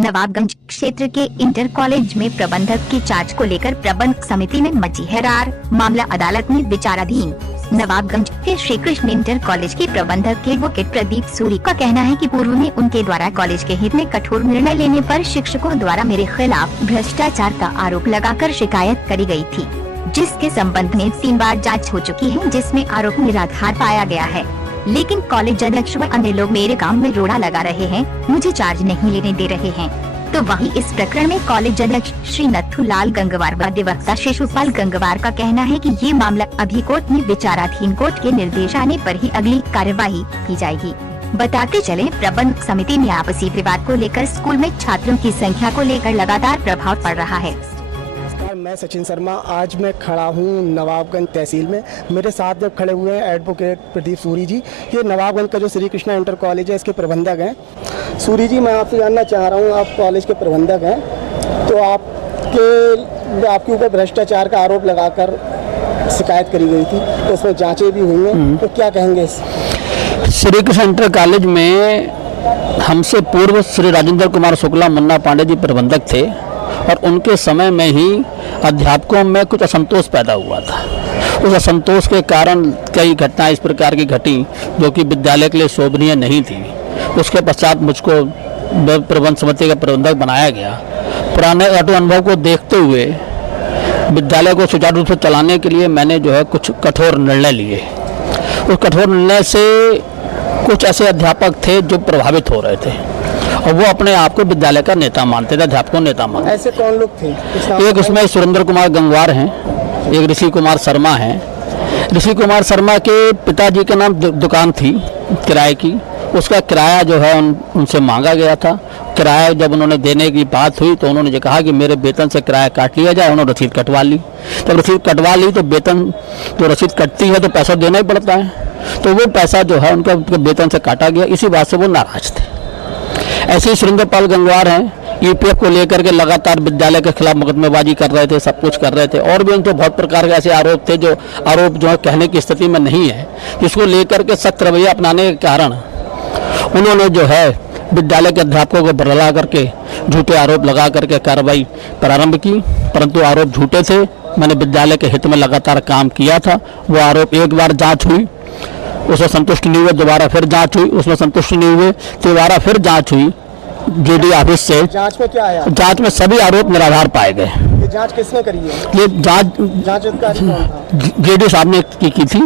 नवाबगंज क्षेत्र के inter college में प्रबंधक की चार्ज को लेकर प्रबंधक समिति में मची है रार। मामला अदालत में विचाराधीन। नवाबगंज के श्री कृष्ण इंटर कॉलेज के प्रबंधक एडवोकेट प्रदीप सूरी का कहना है कि पूर्व में उनके द्वारा कॉलेज के हित में कठोर निर्णय लेने पर शिक्षकों द्वारा मेरे खिलाफ भ्रष्टाचार का आरोप लगाकर शिकायत करी गई थी, जिसके संबंध में 3 बार जांच हो चुकी है, जिसमें आरोप निराधार पाया गया है। लेकिन कॉलेज अध्यक्ष व अन्य लोग मेरे काम में रोड़ा लगा रहे हैं, मुझे चार्ज नहीं लेने दे रहे हैं। तो वहीं इस प्रकरण में कॉलेज अध्यक्ष श्री नथुलाल गंगवार व अधिवक्ता शिशुपाल गंगवार का कहना है कि ये मामला अभी कोर्ट में विचाराधीन, कोर्ट के निर्देश आने पर ही अगली कार्यवाही की जाएगी। बताते चले, प्रबंधक समिति में आपसी विवाद को लेकर स्कूल में छात्रों की संख्या को लेकर लगातार प्रभाव पड़ रहा है। मैं सचिन शर्मा, आज मैं खड़ा हूँ नवाबगंज तहसील में। मेरे साथ जब खड़े हुए हैं एडवोकेट प्रदीप सूरी जी। ये नवाबगंज का जो श्री कृष्णा इंटर कॉलेज है, इसके प्रबंधक हैं। सूरी जी, मैं आपसे जानना चाह रहा हूँ, आप कॉलेज के प्रबंधक हैं, तो आपके ऊपर भ्रष्टाचार का आरोप लगाकर शिकायत करी गई थी, तो उसमें जाँचें भी हुई हैं, तो क्या कहेंगे? श्री कृष्ण इंटर कॉलेज में हमसे पूर्व श्री राजेंद्र कुमार शुक्ला मुन्ना पांडे जी प्रबंधक थे और उनके समय में ही अध्यापकों में कुछ असंतोष पैदा हुआ था। उस असंतोष के कारण कई घटनाएं इस प्रकार की घटी जो कि विद्यालय के लिए शोभनीय नहीं थी। उसके पश्चात मुझको प्रबंध समिति का प्रबंधक बनाया गया। पुराने अनुभव को देखते हुए विद्यालय को सुचारू रूप से चलाने के लिए मैंने जो है कुछ कठोर निर्णय लिए। उस कठोर निर्णय से कुछ ऐसे अध्यापक थे जो प्रभावित हो रहे थे और वो अपने आप को विद्यालय का नेता मानते थे, अध्यापकों नेता मानते। ऐसे कौन लोग थे? एक उसमें सुरेंद्र कुमार गंगवार हैं, एक ऋषि कुमार शर्मा हैं। ऋषि कुमार शर्मा के पिताजी के नाम दुकान थी किराए की, उसका किराया जो है उनसे मांगा गया था। किराया जब उन्होंने देने की बात हुई तो उन्होंने जो कहा कि मेरे वेतन से किराया काट लिया जाए। उन्होंने रसीद कटवा ली। जब रसीद कटवा ली तो वेतन जो रसीद कटती है तो पैसा देना ही पड़ता है, तो वो पैसा जो है उनका वेतन से काटा गया। इसी बात से वो नाराज थे। ऐसे ही सुरेंद्र पाल गंगवार हैं, ईपीएफ को लेकर के लगातार विद्यालय के खिलाफ मुकदमेबाजी कर रहे थे, सब कुछ कर रहे थे। और भी उनके बहुत प्रकार के ऐसे आरोप थे जो आरोप जो है कहने की स्थिति में नहीं है, जिसको लेकर के सख्त रवैया अपनाने के कारण उन्होंने जो है विद्यालय के अध्यापकों को बरला करके झूठे आरोप लगा करके कार्रवाई प्रारंभ की, परंतु आरोप झूठे थे। मैंने विद्यालय के हित में लगातार काम किया था। वो आरोप एक बार जाँच हुई, उसमें संतुष्ट नहीं हुए, दोबारा फिर जांच हुई, उसमें संतुष्ट नहीं हुए, दोबारा फिर जांच हुई जेडी ऑफिस से। जांच में क्या आया? जांच में सभी आरोप निराधार पाए गए। ये जांच किसने करी है? ये जांच अधिकारी कौन था? जेडी साहब ने की थी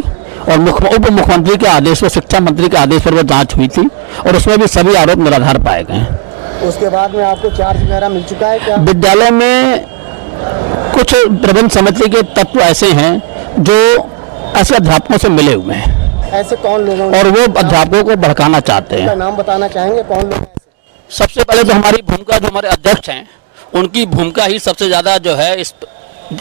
और उप मुख्यमंत्री के आदेश पर, शिक्षा मंत्री के आदेश पर वो जांच हुई थी और उसमें भी सभी आरोप निराधार पाए गए। उसके बाद में आपको चार्ज वगैरह मिल चुका है क्या? विद्यालय में कुछ प्रबंध समिति के तत्व ऐसे हैं जो ऐसे अध्यापकों से मिले हुए हैं। ऐसे कौन लोग हैं? और वो अध्यापकों को भड़काना चाहते हैं। नाम बताना चाहेंगे कौन लोग हैं? सबसे पहले तो हमारी भूमिका, जो हमारे अध्यक्ष हैं उनकी भूमिका ही सबसे ज़्यादा जो है इस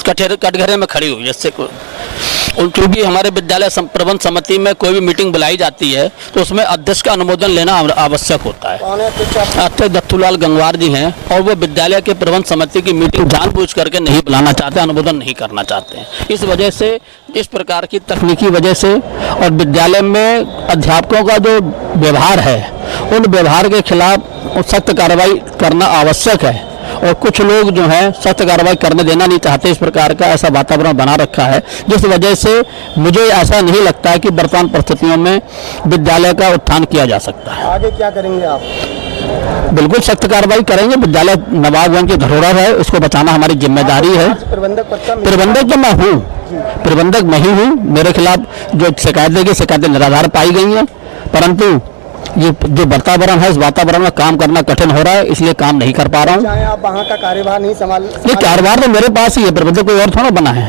कटघरे में खड़ी हुई। जैसे क्योंकि हमारे विद्यालय प्रबंध समिति में कोई भी मीटिंग बुलाई जाती है तो उसमें अध्यक्ष का अनुमोदन लेना आवश्यक होता है। अध्यक्ष नथुलाल गंगवार जी हैं और वो विद्यालय के प्रबंध समिति की मीटिंग जानबूझ करके नहीं बुलाना चाहते, अनुमोदन नहीं करना चाहते हैं। इस वजह से, इस प्रकार की तकनीकी वजह से और विद्यालय में अध्यापकों का जो व्यवहार है, उन व्यवहार के खिलाफ सख्त कार्रवाई करना आवश्यक है। और कुछ लोग जो हैं सख्त कार्रवाई करने देना नहीं चाहते। इस प्रकार का ऐसा वातावरण बना रखा है, जिस वजह से मुझे ऐसा नहीं लगता है कि वर्तमान परिस्थितियों में विद्यालय का उत्थान किया जा सकता है। आगे क्या करेंगे आप? बिल्कुल सख्त कार्रवाई करेंगे। विद्यालय नवाबगंज की धरोहर है, उसको बचाना हमारी जिम्मेदारी है। प्रबंधक तो मैं हूँ, प्रबंधक मैं ही हूँ। मेरे खिलाफ जो शिकायतें निराधार पाई गई हैं, परंतु ये जो वातावरण है, इस वातावरण में काम करना कठिन हो रहा है, इसलिए काम नहीं कर पा रहा हूँ। आप वहाँ का कार्यभार नहीं संभाल? ये कार्यभार तो मेरे पास ही है, प्रबंधक कोई और थोड़ा बना है।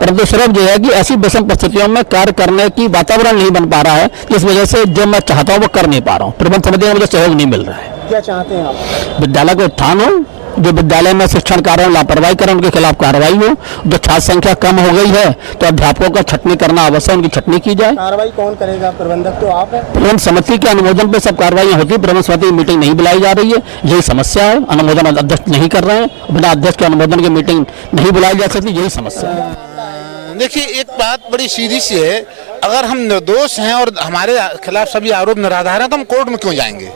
परंतु सिर्फ जो है कि ऐसी विषम परिस्थितियों में कार्य करने की वातावरण नहीं बन पा रहा है, जिस वजह से जो मैं चाहता हूँ वो कर नहीं पा रहा हूँ। प्रबंध समिति में मुझे सहयोग नहीं मिल रहा है। क्या चाहते हैं आप? विद्यालय का उत्थान हो, जो विद्यालय में शिक्षण कार्य में लापरवाही करें उनके खिलाफ कार्रवाई हो। जो छात्र संख्या कम हो गई है तो अध्यापकों का छटनी करना आवश्यक, उनकी छटनी की जाए। कार्रवाई कौन करेगा? प्रबंधक तो आप हैं। प्रबंध समिति के अनुमोदन पे सब कार्रवाई होती है। प्रबंध समिति की मीटिंग नहीं बुलाई जा रही है, यही समस्या है। अनुमोदन अध्यक्ष नहीं कर रहे हैं, बिना अध्यक्ष के अनुमोदन की मीटिंग नहीं बुलाई जा सकती, यही समस्या है। देखिए, एक बात बड़ी सीधी सी है, अगर हम निर्दोष हैं और हमारे खिलाफ सभी आरोप निराधार हैं तो हम कोर्ट में क्यों जाएंगे?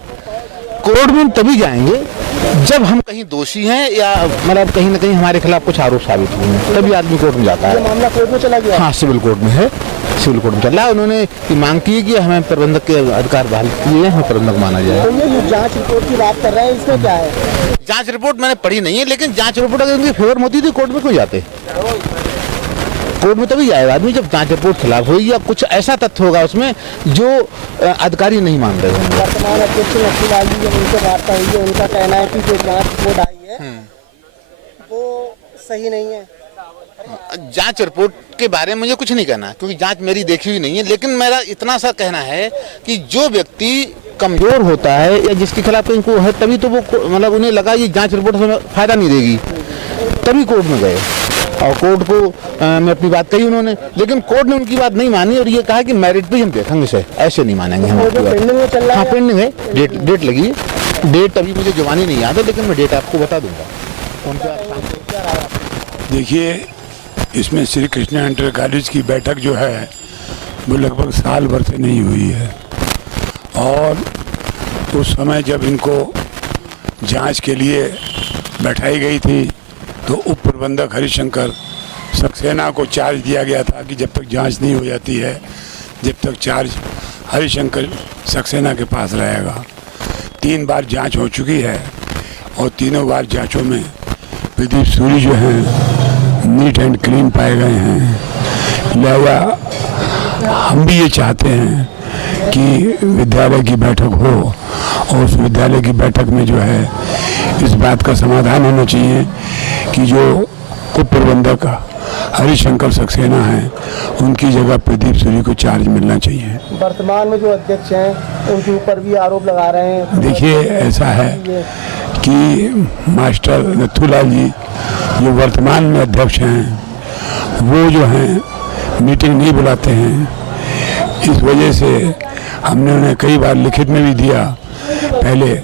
कोर्ट में तभी जाएंगे जब हम कहीं दोषी हैं या मतलब कहीं ना कहीं हमारे खिलाफ कुछ आरोप साबित हुए हैं, तभी आदमी कोर्ट में जाता ये है। मामला कोर्ट में चला गया? हाँ, सिविल कोर्ट में है, सिविल कोर्ट में चल रहा है। उन्होंने ये मांग की है कि हमें प्रबंधक के अधिकार बहाल किए हैं, हमें प्रबंधक माना जाए। तो ये जांच रिपोर्ट की बात कर रहे हैं, इसमें क्या है? जांच रिपोर्ट मैंने पढ़ी नहीं है, लेकिन जांच रिपोर्ट अगर उनके फेवर में होती तो कोर्ट में क्यों जाते? कोर्ट में तभी जाएगा आदमी जब जांच रिपोर्ट खिलाफ होगी या कुछ ऐसा तथ्य होगा उसमें जो अधिकारी नहीं मान रहे होंगे। वर्तमान अध्यक्ष नथुलाल जी, जब उनसे वार्ता हुई है, उनका कहना है कि जो जांच रिपोर्ट आई है वो सही नहीं है। जांच रिपोर्ट के बारे में मुझे कुछ नहीं कहना, क्योंकि जांच मेरी देखी हुई नहीं है। लेकिन मेरा इतना सा कहना है कि जो व्यक्ति कमजोर होता है या जिसके खिलाफ इनको है, तभी तो वो मतलब उन्हें लगा ये जांच रिपोर्ट से फायदा नहीं देगी, तभी कोर्ट में गए और कोर्ट को मैं अपनी बात कही उन्होंने, लेकिन कोर्ट ने उनकी बात नहीं मानी और ये कहा कि मेरिट पे हम देखेंगे से, ऐसे नहीं मानेंगे हम आपकी बात। पेंडिंग में चल रहा है? हाँ, पेंडिंग है, डेट लगी है। डेट अभी मुझे जुबानी नहीं याद है, लेकिन मैं डेट आपको बता दूंगा। देखिए, इसमें श्री कृष्णा इंटर कॉलेज की बैठक जो है वो लगभग साल भर से नहीं हुई है, और उस समय जब इनको जांच के लिए बैठाई गई थी तो उप प्रबंधक हरिशंकर सक्सेना को चार्ज दिया गया था कि जब तक जांच नहीं हो जाती है, जब तक चार्ज हरिशंकर सक्सेना के पास रहेगा। 3 बार जांच हो चुकी है और तीनों बार जांचों में प्रदीप सूरी जो हैं नीट एंड क्लीन पाए गए हैं। लिहाजा हम भी ये चाहते हैं कि विद्यालय की बैठक हो और उस विद्यालय की बैठक में जो है इस बात का समाधान होना चाहिए कि जो उप प्रबंधक हरिशंकर सक्सेना हैं उनकी जगह प्रदीप सूरी को चार्ज मिलना चाहिए। वर्तमान में जो अध्यक्ष हैं उनके ऊपर भी आरोप लगा रहे हैं। देखिए, ऐसा है कि मास्टर नथुलाल जी जो वर्तमान में अध्यक्ष हैं वो जो हैं मीटिंग नहीं बुलाते हैं। इस वजह से हमने उन्हें कई बार लिखित में भी दिया पहले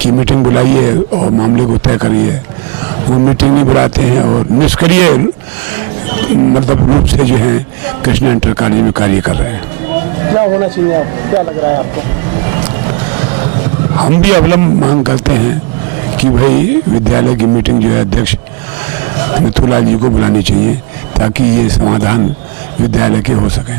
कि मीटिंग बुलाइए और मामले को तय करिए। वो मीटिंग नहीं बुलाते हैं और निष्क्रिय मतलब रूप से जो है कृष्णा इंटर कॉलेज में कार्य कर रहे हैं। क्या होना चाहिए, आपको क्या लग रहा है आपको? हम भी अवलंब मांग करते हैं कि भाई विद्यालय की मीटिंग जो है अध्यक्ष नथुलाल जी को बुलानी चाहिए ताकि ये समाधान विद्यालय के हो सके।